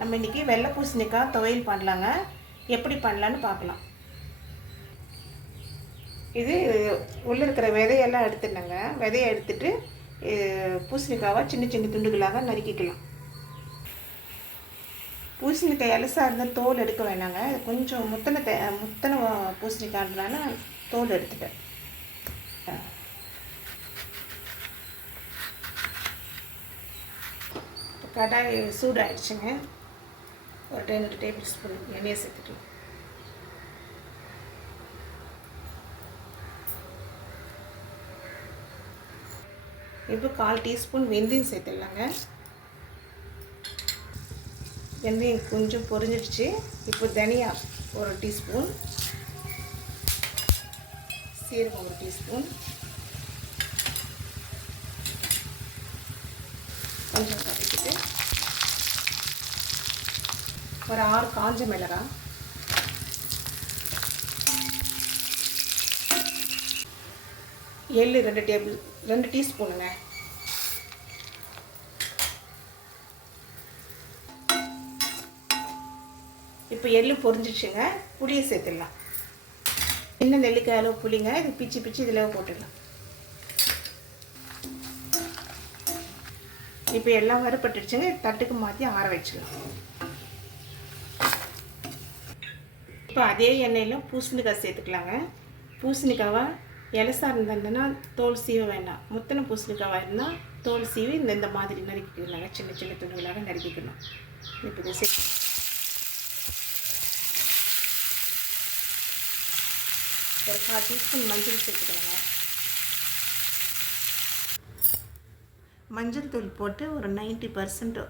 நம்ம இன்றைக்கி வெள்ளை பூசணிக்காய் துவையல் பண்ணலாங்க. எப்படி பண்ணலான்னு பார்க்கலாம். இது உள்ளே இருக்கிற விதையெல்லாம் எடுத்துடணுங்க. விதையை எடுத்துட்டு பூசணிக்காவை சின்ன சின்ன துண்டுகளாக நறுக்கிக்கலாம். பூசணிக்காய் எலசாக இருந்தால் தோல் எடுக்க வேணாங்க. கொஞ்சம் முத்தனை பூசணிக்காய்ன்றனால தோல் எடுத்துட்டேன். கடாய் சூடாகிடுச்சுங்க. ஒரு 2 டேபிள் ஸ்பூன் எண்ணெயை சேர்த்துக்கலாம். இப்போ 1/4 டீஸ்பூன் வெந்தயம் சேர்த்துடலாங்க. வெந்தயம் கொஞ்சம் பொரிஞ்சிடுச்சு. இப்போ தனியா 1 டீஸ்பூன், சீரகம் 1 டீஸ்பூன், கொஞ்சம் கட்டிக்கிட்டு ஒரு 6 காஞ்ச மிளகாய், எள்ளு 2 டீஸ்பூனுங்க. இப்போ எள்ளு பொரிஞ்சிடுச்சுங்க. புளியை சேர்த்துடலாம். சின்ன நெல்லிக்காய் அளவு புளிங்க. இது பிச்சு இதில் போட்டுடலாம். இப்போ எல்லாம் வறுபட்டுடுச்சுங்க. தட்டுக்கு மாற்றி ஆற வச்சுக்கலாம். இப்போ அதே எண்ணெயில் பூசணிக்காய் சேர்த்துக்கலாங்க. பூசணிக்காவை எலசாக இருந்ததுன்னா தோல் சீவ வேண்டாம். முத்தின பூசணிக்காவாக இருந்தால் தோல் சீவி இந்த மாதிரி நறுக்கிக்கலாங்க. சின்ன சின்ன துண்டுகளாக நறுக்கிக்கணும். இப்போ இதை ஒரு 1/4 டீஸ்பூன் மஞ்சள் சேர்த்துக்கலாங்க. மஞ்சள் தூள் போட்டு ஒரு 90%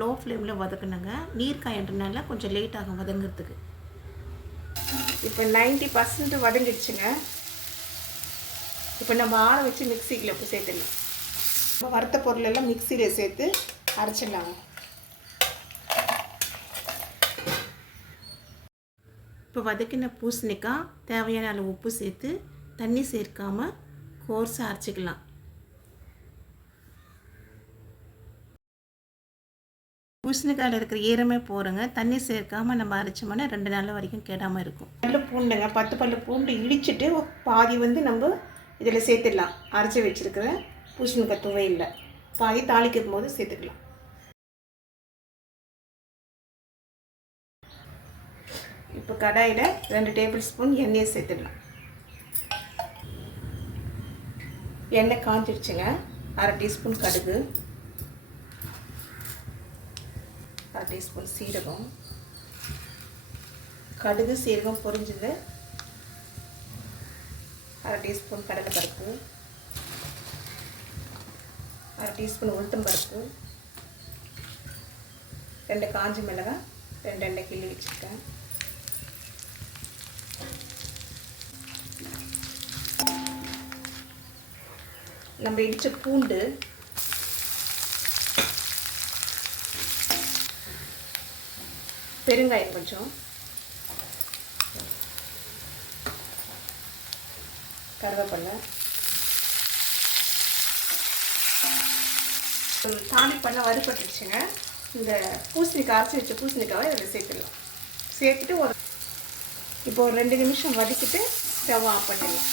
லோ ஃப்ளேமில் வதக்கணுங்க. நீர் காயன்றனால கொஞ்சம் லேட் ஆகும் வதங்கிறதுக்கு. இப்போ 90% வதங்கிடுச்சுங்க. இப்போ நம்ம ஆற வச்சு மிக்சியில் இப்போ சேர்த்துடலாம். இப்போ வறுத்த பொருள் எல்லாம் மிக்சியில் சேர்த்து அரைச்சிடலாங்க. இப்போ வதக்கின பூசணிக்காய் தேவையான அளவு உப்பு சேர்த்து தண்ணி சேர்க்காமல் கோர்ஸாக அரைச்சிக்கலாம். பூசணிக்காயில் இருக்கிற ஈரமே போகிறங்க. தண்ணி சேர்க்காமல் நம்ம அரைச்சோம்னா 2 நாள் வரைக்கும் கெடாமல் இருக்கும். பல்லு பூண்டுங்க, 10 பல்லு பூண்டு இடிச்சிட்டு பாதி நம்ம இதில் சேர்த்துடலாம். அரைச்சி வச்சுருக்கிற பூசணிக்காய் துவையில் பாதி தாளிக்கும் போது சேர்த்துக்கலாம். இப்போ கடாயில் 2 டேபிள் ஸ்பூன் எண்ணெயை சேர்த்துடலாம். எண்ணெய் காஞ்சிடுச்சுங்க. 1/2 டீஸ்பூன் கடுகு, 1/2 டீஸ்பூன் சீரகம். கடுகு சீரகம் பொரிஞ்சது. 1/2 டீஸ்பூன் கடலைப்பருப்பு, 1/2 டீஸ்பூன் உளுத்தம்பருப்பு, 2 காஞ்ச மிளகாய், 2 எண்ணெய் கிள்ளி வச்சுருக்கேன். நம்ம இடித்த பூண்டு, பெருங்காயம் கொஞ்சம், கருவேப்பிலை, தாளிப்பெல்லாம் வறுபட்டுருச்சுங்க. இந்த பூசணிக்காய் அரைச்சி வச்ச பூசணிக்காவை இதில் சேர்த்துடலாம். சேர்த்துட்டு இப்போ ஒரு 2 நிமிஷம் வதக்கிட்டு ஸ்டவ் ஆஃப் பண்ணிடலாம்.